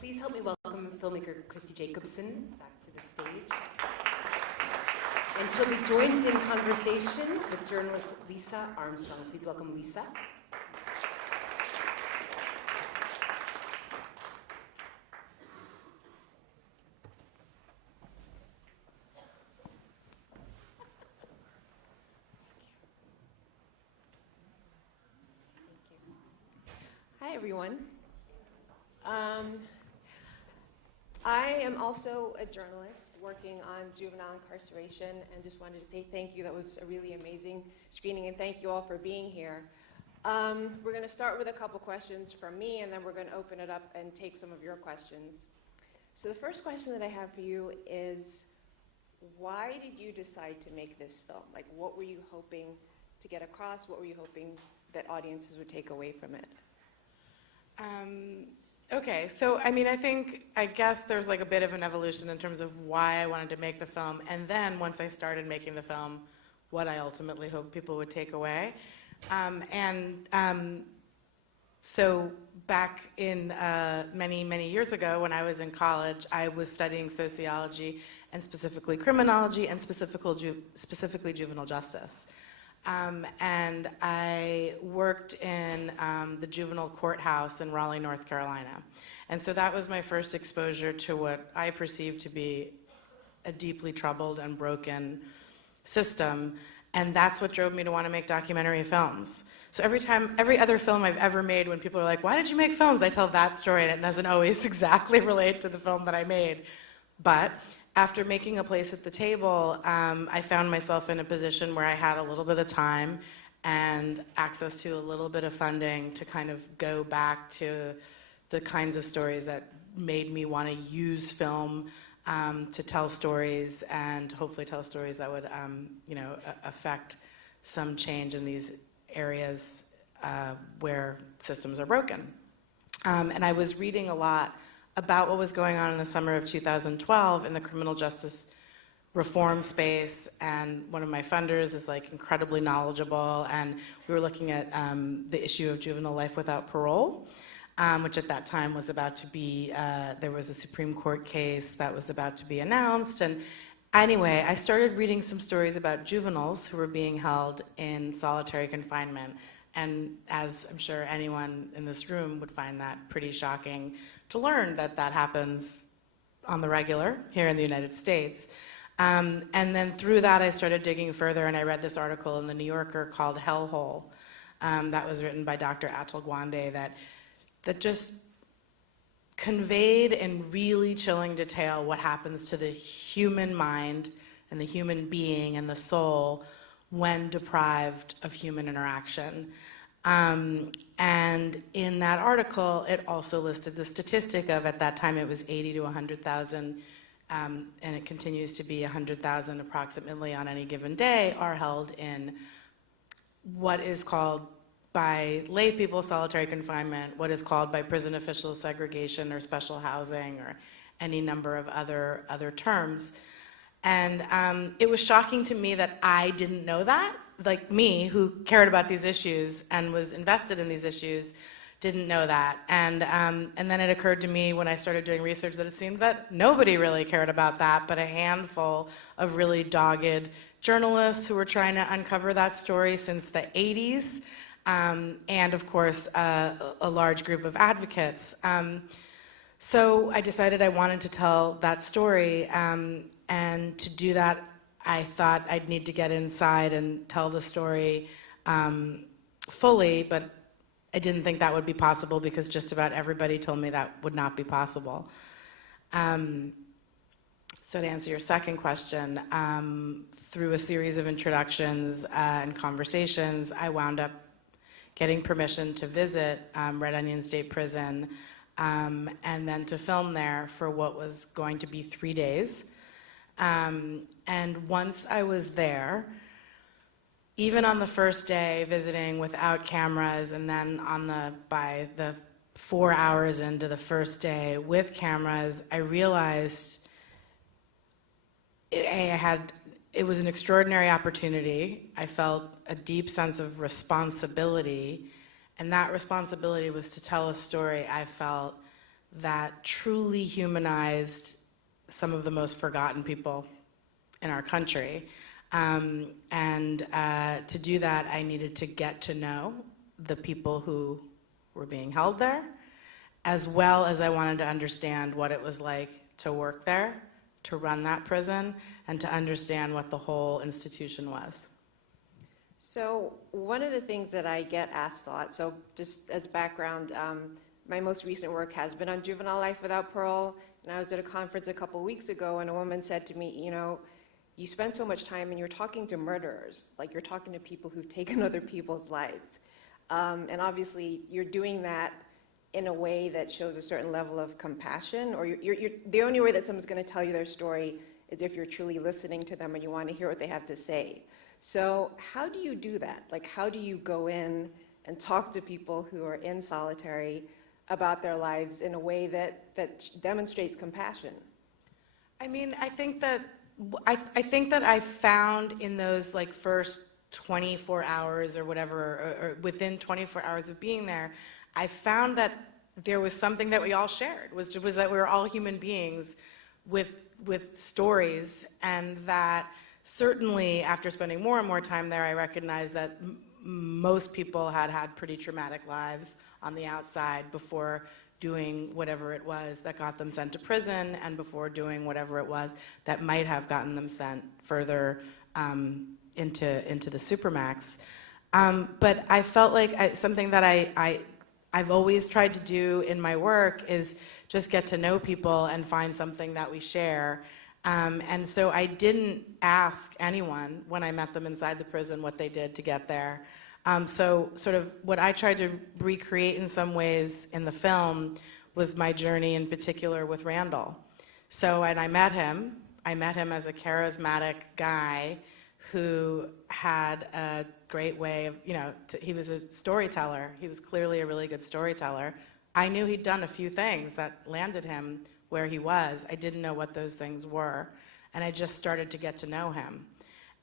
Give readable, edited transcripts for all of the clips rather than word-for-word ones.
please help me welcome filmmaker Kristi Jacobson back to the stage. And she'll be joined in conversation with journalist Lisa Armstrong. Please welcome Lisa. Hi, everyone. I am also a journalist working on juvenile incarceration and just wanted to say thank you. That was a really amazing screening, and thank you all for being here. We're going to start with a couple questions from me, and then we're going to open it up and take some of your questions. So the first question that I have for you is, why did you decide to make this film? Like, what were you hoping to get across? What were you hoping that audiences would take away from it? Okay, so I guess there's like a bit of an evolution in terms of why I wanted to make the film, and then once I started making the film, what I ultimately hoped people would take away. So back in many, many years ago when I was in college, I was studying sociology and specifically criminology and specifically juvenile justice. And I worked in the juvenile courthouse in Raleigh, North Carolina. And so that was my first exposure to what I perceived to be a deeply troubled and broken system. And that's what drove me to want to make documentary films. So every other film I've ever made, when people are like, why did you make films? I tell that story, and it doesn't always exactly relate to the film that I made. But after making A Place at the Table, I found myself in a position where I had a little bit of time and access to a little bit of funding to kind of go back to the kinds of stories that made me want to use film to tell stories, and hopefully tell stories that would affect some change in these areas where systems are broken. And I was reading a lot about what was going on in the summer of 2012 in the criminal justice reform space, and one of my funders is like incredibly knowledgeable, and we were looking at the issue of juvenile life without parole, which at that time was about to be, there was a Supreme Court case that was about to be announced, and anyway, I started reading some stories about juveniles who were being held in solitary confinement. And as I'm sure anyone in this room would find that pretty shocking to learn that that happens on the regular here in the United States. And then through that, I started digging further, and I read this article in The New Yorker called Hellhole that was written by Dr. Atul Gawande that just conveyed in really chilling detail what happens to the human mind and the human being and the soul when deprived of human interaction. And in that article, it also listed the statistic of, at that time, it was 80 to 100,000, and it continues to be 100,000 approximately on any given day, are held in what is called by lay people solitary confinement, what is called by prison officials segregation or special housing or any number of other terms. And it was shocking to me that I didn't know that. Like me, who cared about these issues and was invested in these issues, didn't know that. And then it occurred to me when I started doing research that it seemed that nobody really cared about that, but a handful of really dogged journalists who were trying to uncover that story since the 80s, and of course, a large group of advocates. So I decided I wanted to tell that story, and to do that, I thought I'd need to get inside and tell the story fully, but I didn't think that would be possible because just about everybody told me that would not be possible. So to answer your second question, through a series of introductions and conversations, I wound up getting permission to visit Red Onion State Prison and then to film there for what was going to be 3 days. And once I was there, even on the first day visiting without cameras, and then by the 4 hours into the first day with cameras, I realized it was an extraordinary opportunity. I felt a deep sense of responsibility, and that responsibility was to tell a story I felt that truly humanized some of the most forgotten people in our country. To do that, I needed to get to know the people who were being held there, as well as I wanted to understand what it was like to work there, to run that prison, and to understand what the whole institution was. So one of the things that I get asked a lot, so just as background, my most recent work has been on juvenile life without parole, and I was at a conference a couple weeks ago, and a woman said to me, you know, you spend so much time and you're talking to murderers, like you're talking to people who've taken other people's lives. And obviously you're doing that in a way that shows a certain level of compassion, or the only way that someone's going to tell you their story is if you're truly listening to them and you want to hear what they have to say. So how do you do that? Like, how do you go in and talk to people who are in solitary about their lives in a way that demonstrates compassion? I mean, I think that I found in those like first 24 hours or whatever, or within 24 hours of being there, I found that there was something that we all shared, was that we were all human beings with stories, and that certainly after spending more and more time there, I recognized that most people had had pretty traumatic lives on the outside before doing whatever it was that got them sent to prison, and before doing whatever it was that might have gotten them sent further into the supermax. But I felt like something that I've always tried to do in my work is just get to know people and find something that we share. And so I didn't ask anyone when I met them inside the prison what they did to get there. So sort of what I tried to recreate in some ways in the film was my journey in particular with Randall. So when I met him as a charismatic guy who had a great way of, he was a storyteller. He was clearly a really good storyteller. I knew he'd done a few things that landed him where he was. I didn't know what those things were. And I just started to get to know him.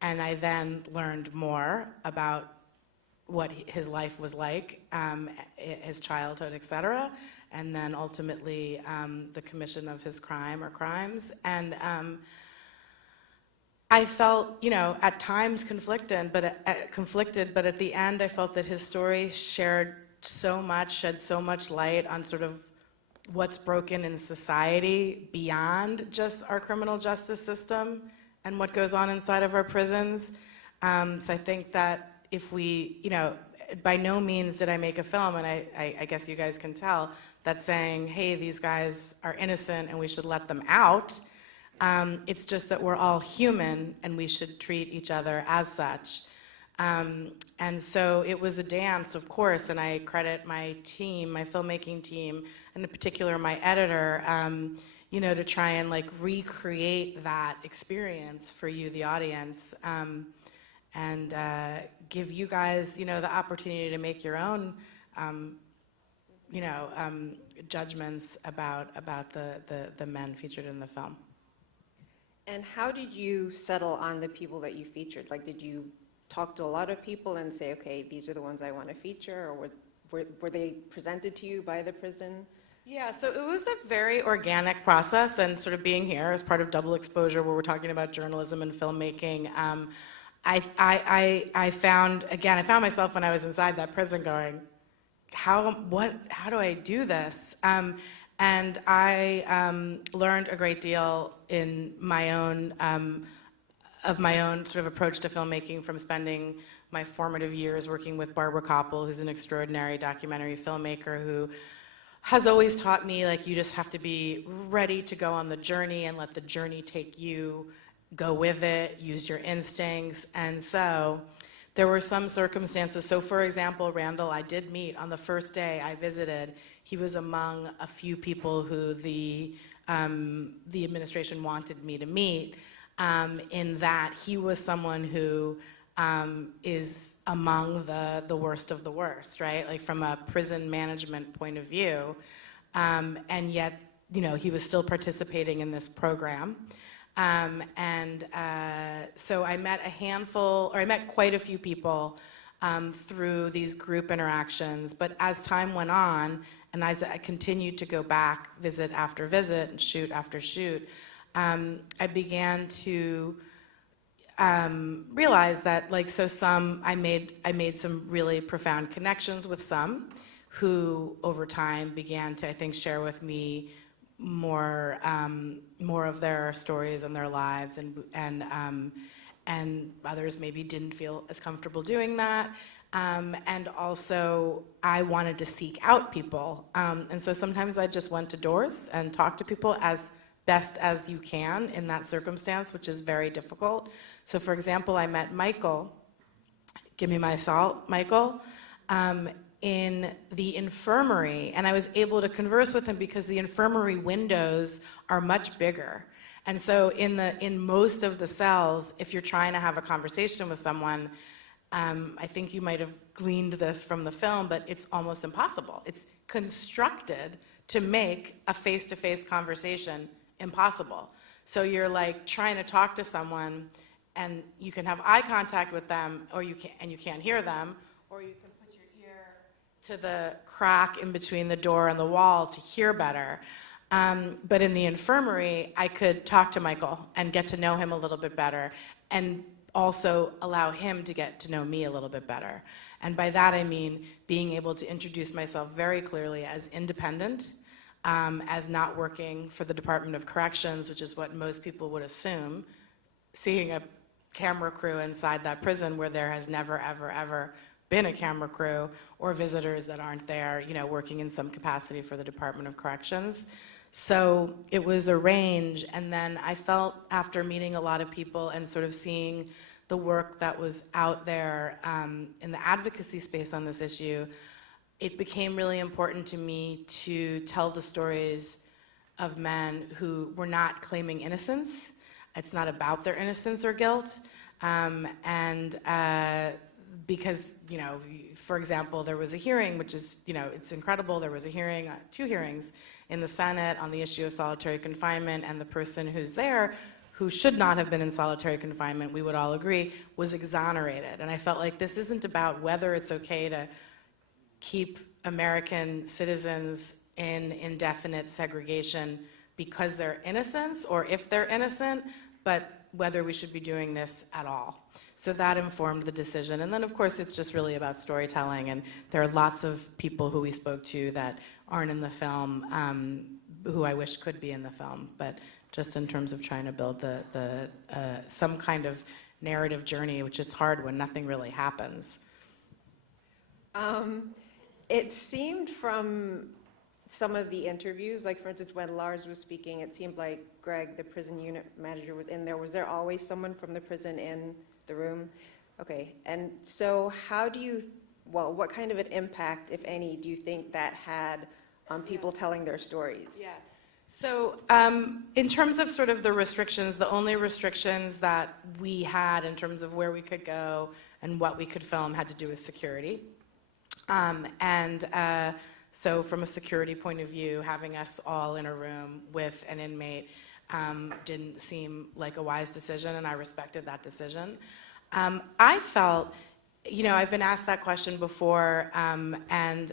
And I then learned more about what his life was like, his childhood, etc., and then ultimately the commission of his crime or crimes. And I felt, at times conflicted, but at the end I felt that his story shed so much light on sort of what's broken in society beyond just our criminal justice system and what goes on inside of our prisons. So I think that if we, by no means did I make a film, and I guess you guys can tell, that's saying, hey, these guys are innocent and we should let them out. It's just that we're all human and we should treat each other as such. And so it was a dance, of course, and I credit my team, my filmmaking team, and in particular my editor, to try and like recreate that experience for you, the audience, and give you guys, the opportunity to make your own, judgments about the men featured in the film. And how did you settle on the people that you featured? Like, did you talk to a lot of people and say, okay, these are the ones I want to feature, or were they presented to you by the prison? Yeah, so it was a very organic process, and sort of being here as part of Double Exposure, where we're talking about journalism and filmmaking, I found myself when I was inside that prison going, how do I do this? And I learned a great deal in my own sort of approach to filmmaking from spending my formative years working with Barbara Koppel, who's an extraordinary documentary filmmaker who has always taught me, like, you just have to be ready to go on the journey and let the journey take you, go with it, use your instincts. And so there were some circumstances. So for example, Randall, I did meet on the first day I visited. He was among a few people who the administration wanted me to meet, in that he was someone who is among the worst of the worst, right? Like from a prison management point of view, and yet, he was still participating in this program. So I met quite a few people through these group interactions, but as time went on, And as I continued to go back, visit after visit, and shoot after shoot, I began to realize that, like, so I made some really profound connections with some who over time began to, I think, share with me more of their stories and their lives, and others maybe didn't feel as comfortable doing that. And also, I wanted to seek out people. And so sometimes I just went to doors and talked to people as best as you can in that circumstance, which is very difficult. So for example, I met Michael, give me my salt, Michael, in the infirmary, and I was able to converse with him because the infirmary windows are much bigger. And so in most of the cells, if you're trying to have a conversation with someone, I think you might have gleaned this from the film, but it's almost impossible. It's constructed to make a face-to-face conversation impossible. So you're like trying to talk to someone, and you can have eye contact with them, or you can't hear them, or you can put your ear to the crack in between the door and the wall to hear better. But in the infirmary, I could talk to Michael and get to know him a little bit better, and also allow him to get to know me a little bit better. And by that I mean being able to introduce myself very clearly as independent, as not working for the Department of Corrections, which is what most people would assume, seeing a camera crew inside that prison where there has never, ever, ever been a camera crew, or visitors that aren't there, working in some capacity for the Department of Corrections. So it was a range, and then I felt, after meeting a lot of people and sort of seeing the work that was out there in the advocacy space on this issue, it became really important to me to tell the stories of men who were not claiming innocence. It's not about their innocence or guilt. Because, for example, there was a hearing, which is, it's incredible. There was a hearing, 2 hearings in the Senate on the issue of solitary confinement, and the person who's there, who should not have been in solitary confinement, we would all agree, was exonerated. And I felt like this isn't about whether it's okay to keep American citizens in indefinite segregation because they're innocent, or if they're innocent, but whether we should be doing this at all. So that informed the decision. And then, of course, it's just really about storytelling, and there are lots of people who we spoke to that aren't in the film, who I wish could be in the film, but just in terms of trying to build some kind of narrative journey, which is hard when nothing really happens. It seemed from some of the interviews, like for instance, when Lars was speaking, it seemed like Greg, the prison unit manager, was in there. Was there always someone from the prison in the room? Okay, and so what kind of an impact, if any, do you think that had on people telling their stories? Yeah. So in terms of sort of the restrictions, the only restrictions that we had in terms of where we could go and what we could film had to do with security. So from a security point of view, having us all in a room with an inmate didn't seem like a wise decision, and I respected that decision. I felt, I've been asked that question before, and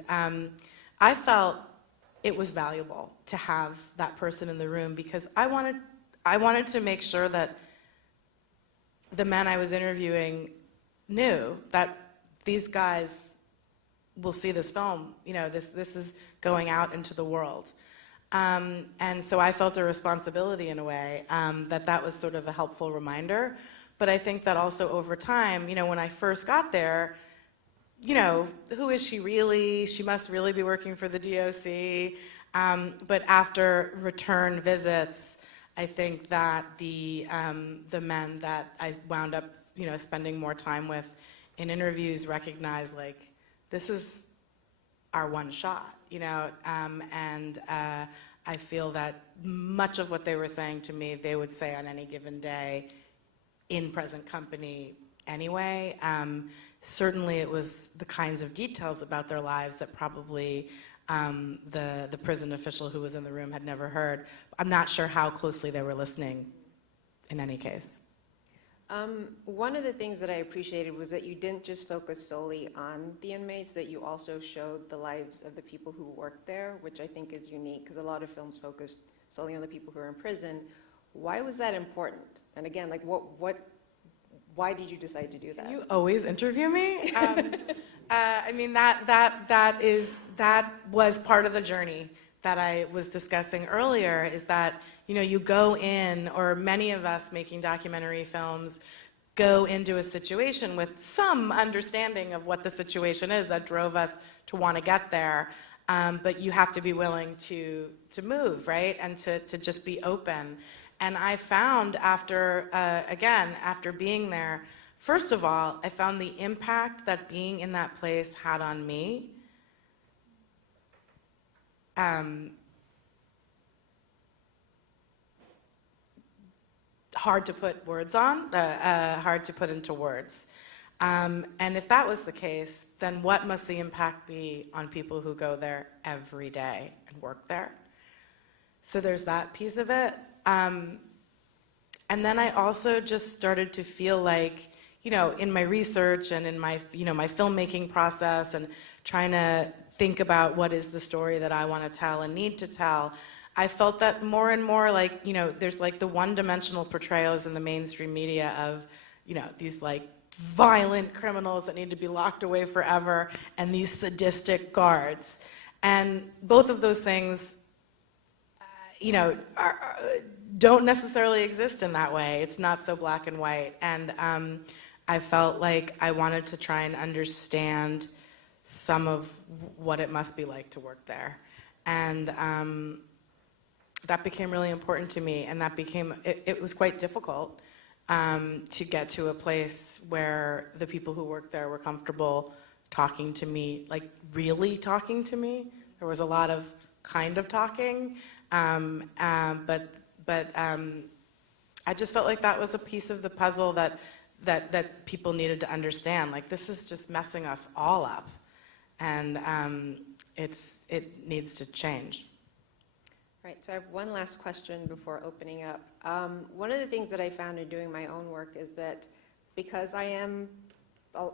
I felt it was valuable to have that person in the room, because I wanted to make sure that the men I was interviewing knew that these guys will see this film. This is going out into the world. And so I felt a responsibility in a way, that was sort of a helpful reminder. But I think that also over time, when I first got there, who is she really? She must really be working for the DOC. But after return visits, I think that the men that I wound up, spending more time with in interviews recognized, like, this is our one shot, and I feel that much of what they were saying to me, they would say on any given day in present company anyway. Certainly it was the kinds of details about their lives that probably the prison official who was in the room had never heard. I'm not sure how closely they were listening in any case. One of the things that I appreciated was that you didn't just focus solely on the inmates, that you also showed the lives of the people who work there, which I think is unique, because a lot of films focused solely on the people who are in prison. Why was that important? And again, like why did you decide to do that? You always interview me. I mean, that was part of the journey that I was discussing earlier, is that, you know, you go in, or many of us making documentary films go into a situation with some understanding of what the situation is that drove us to want to get there, but you have to be willing to move, right, and to just be open. And I found after being there, first of all, I found the impact that being in that place had on me. Hard to put words on, hard to put into words. And if that was the case, then what must the impact be on people who go there every day and work there? So there's that piece of it. And then I also just started to feel like, you know, in my research and in my, you know, my filmmaking process and trying to think about what is the story that I want to tell and need to tell, I felt that more and more, like, you know, there's like the one-dimensional portrayals in the mainstream media of, you know, these like violent criminals that need to be locked away forever and these sadistic guards. And both of those things, you know, don't necessarily exist in that way. It's not so black and white. And I felt like I wanted to try and understand some of what it must be like to work there. And that became really important to me, and that became, it was quite difficult to get to a place where the people who worked there were comfortable talking to me, like really talking to me. There was a lot of kind of talking, but I just felt like that was a piece of the puzzle that people needed to understand. Like, this is just messing us all up, and it needs to change. Right, so I have one last question before opening up. One of the things that I found in doing my own work is that because I am,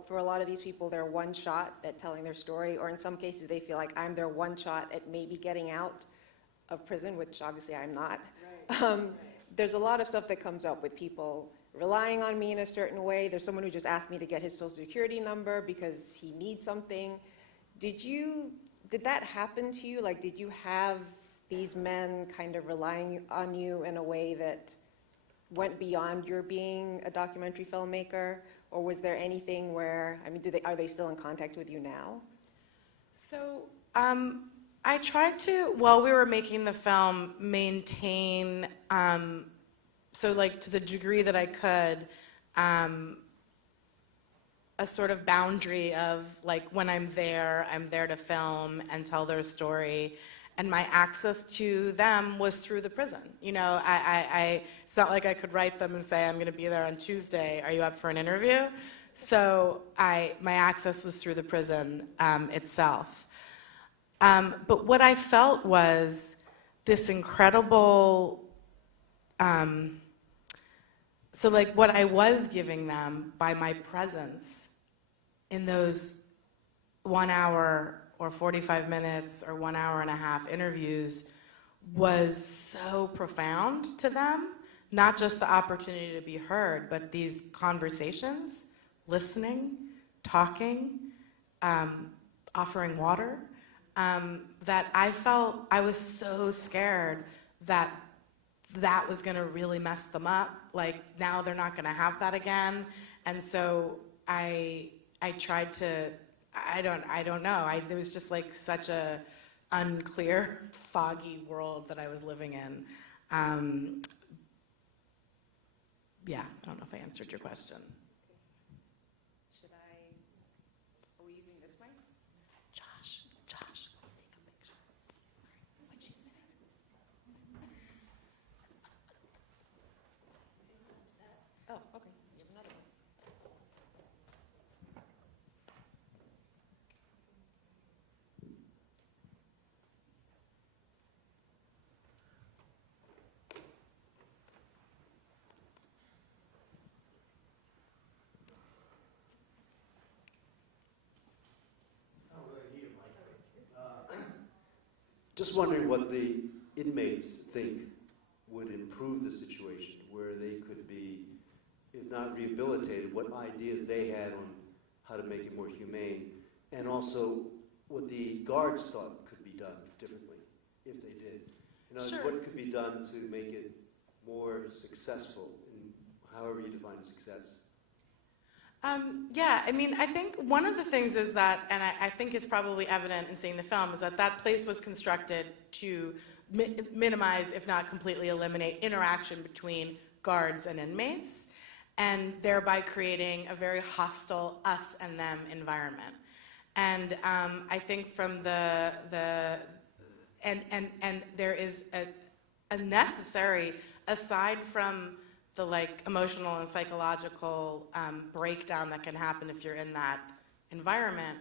for a lot of these people, they're one shot at telling their story, or in some cases they feel like I'm their one shot at maybe getting out of prison, which obviously I'm not. Right. There's a lot of stuff that comes up with people relying on me in a certain way. There's someone who just asked me to get his social security number because he needs something. Did that happen to you? Like, did you have these men kind of relying on you in a way that went beyond your being a documentary filmmaker? Or was there anything where, I mean, are they still in contact with you now? So I tried to, while we were making the film, maintain, so like to the degree that I could, a sort of boundary of like, when I'm there to film and tell their story. And my access to them was through the prison. You know, it's not like I could write them and say, I'm going to be there on Tuesday. Are you up for an interview? So my access was through the prison itself. But what I felt was this incredible, so like what I was giving them by my presence in those 1 hour or 45 minutes or 1 hour and a half interviews was so profound to them. Not just the opportunity to be heard, but these conversations, listening, talking, offering water, that I felt I was so scared that that was gonna really mess them up. Like, now they're not gonna have that again. And so I tried to, I don't know. There was just like such a unclear, foggy world that I was living in. Yeah, I don't know if I answered your question. Are we using this mic? Josh, take a picture. Sorry, what'd she say? Oh, okay. Here's another one. Just wondering what the inmates think would improve the situation, where they could be, if not rehabilitated, what ideas they had on how to make it more humane, and also what the guards thought could be done differently, if they did. In other words, what could be done to make it more successful, in however you define success? Yeah, I mean, I think one of the things is that, and I think it's probably evident in seeing the film, is that that place was constructed to minimize, if not completely eliminate, interaction between guards and inmates, and thereby creating a very hostile us and them environment. And I think from and there is a necessary, aside from the like emotional and psychological breakdown that can happen if you're in that environment,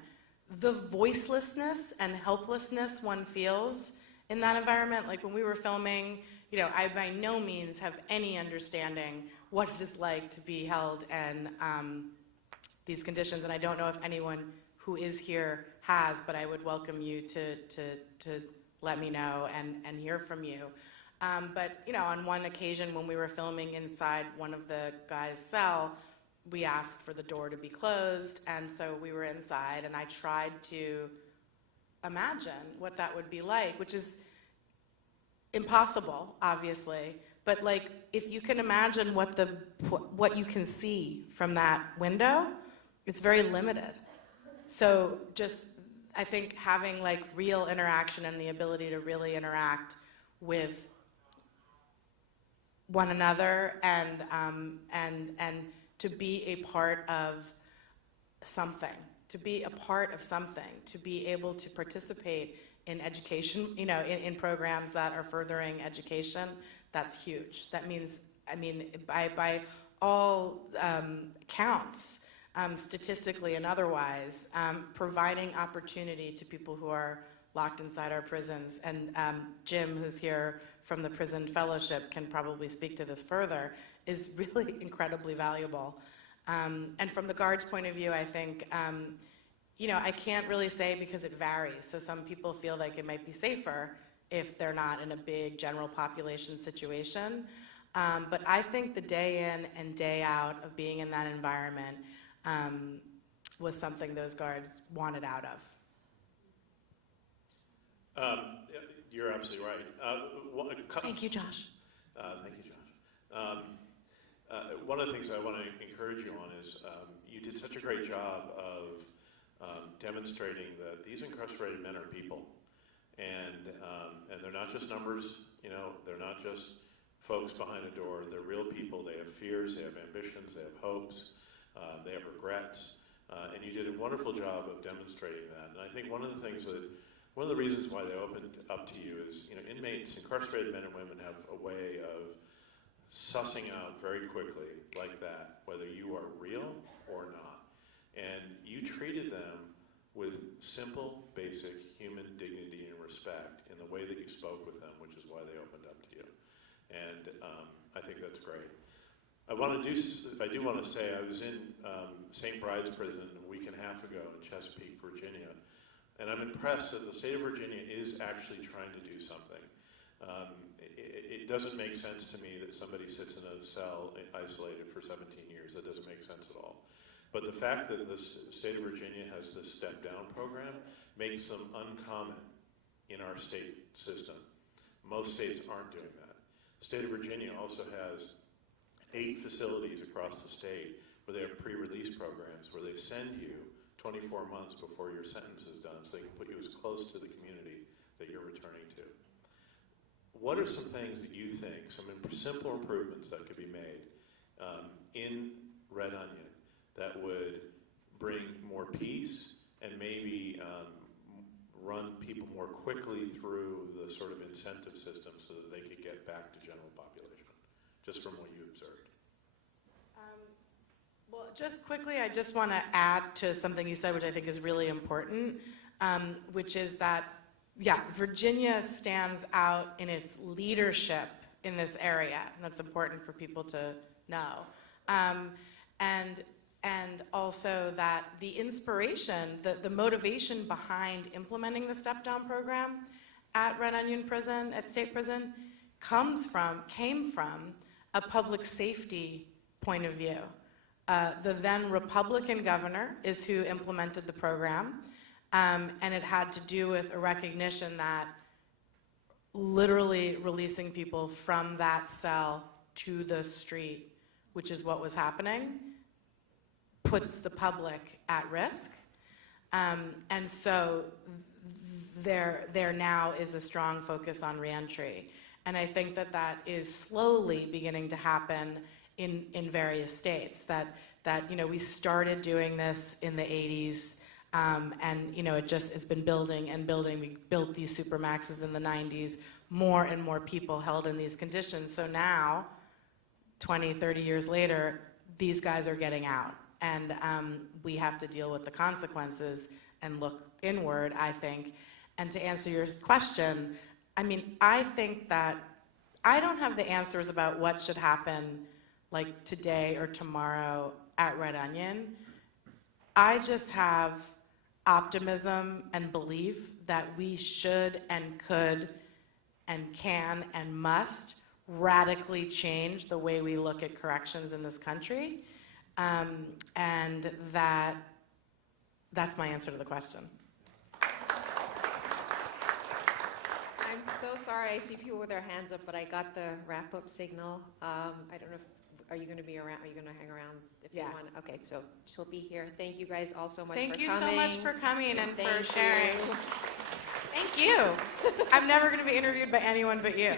the voicelessness and helplessness one feels in that environment. Like when we were filming, you know, I by no means have any understanding what it is like to be held in these conditions, and I don't know if anyone who is here has, but I would welcome you to let me know and hear from you. But you know, on one occasion when we were filming inside one of the guys' cell, we asked for the door to be closed, and so we were inside, and I tried to imagine what that would be like, which is impossible, obviously, but like if you can imagine what you can see from that window, it's very limited. So just, I think having like real interaction and the ability to really interact with one another and to be a part of something, to be able to participate in education, you know, in programs that are furthering education, that's huge. That means, I mean, by all counts, statistically and otherwise, providing opportunity to people who are locked inside our prisons. And Jim, who's here from the Prison Fellowship, can probably speak to this further, is really incredibly valuable. And from the guards' point of view, I think, you know, I can't really say because it varies. So some people feel like it might be safer if they're not in a big general population situation. But I think the day in and day out of being in that environment was something those guards wanted out of. You're absolutely right. Thank you, Josh. Thank you, Josh. One of the things I want to encourage you on is you did such a great job of demonstrating that these incarcerated men are people, and they're not just numbers. You know, they're not just folks behind a door. They're real people. They have fears. They have ambitions. They have hopes. They have regrets. And you did a wonderful job of demonstrating that. And I think one of the reasons why they opened up to you is, you know, inmates, incarcerated men and women have a way of sussing out very quickly, like that, whether you are real or not. And you treated them with simple, basic human dignity and respect in the way that you spoke with them, which is why they opened up to you. And I think that's great. I do want to say I was in St. Bride's Prison a week and a half ago in Chesapeake, Virginia, and I'm impressed that the state of Virginia is actually trying to do something. It doesn't make sense to me that somebody sits in a cell isolated for 17 years. That doesn't make sense at all. But the fact that the state of Virginia has this step-down program makes them uncommon in our state system. Most states aren't doing that. The state of Virginia also has 8 facilities across the state where they have pre-release programs where they send you 24 months before your sentence is done so they can put you as close to the community that you're returning to. What are some things that you think, some simple improvements that could be made in Red Onion that would bring more peace and maybe run people more quickly through the sort of incentive system so that they could get back to general population, just from what you observed? Well, just quickly, I just want to add to something you said, which I think is really important, which is that, yeah, Virginia stands out in its leadership in this area, and that's important for people to know. And also that the inspiration, the motivation behind implementing the step-down program at Red Onion Prison, at State Prison, came from a public safety point of view. The then Republican governor is who implemented the program, and it had to do with a recognition that literally releasing people from that cell to the street, which is what was happening, puts the public at risk. And so there now is a strong focus on reentry. And I think that that is slowly beginning to happen in various states. That we started doing this in the 80s, and it's been building and building. We built these supermaxes in the 90s. More and more people held in these conditions. So now, 20, 30 years later, these guys are getting out. And we have to deal with the consequences and look inward, I think. And to answer your question, I think that I don't have the answers about what should happen like today or tomorrow at Red Onion. I just have optimism and belief that we should and could and can and must radically change the way we look at corrections in this country. And that's my answer to the question. I'm so sorry. I see people with their hands up, but I got the wrap-up signal. I don't know if, are you going to be around? Are you going to hang around if you want? Okay, so she'll be here. Thank you guys all so much for coming. Thank you so much for coming and for Thank sharing. you. Thank you. I'm never going to be interviewed by anyone but you.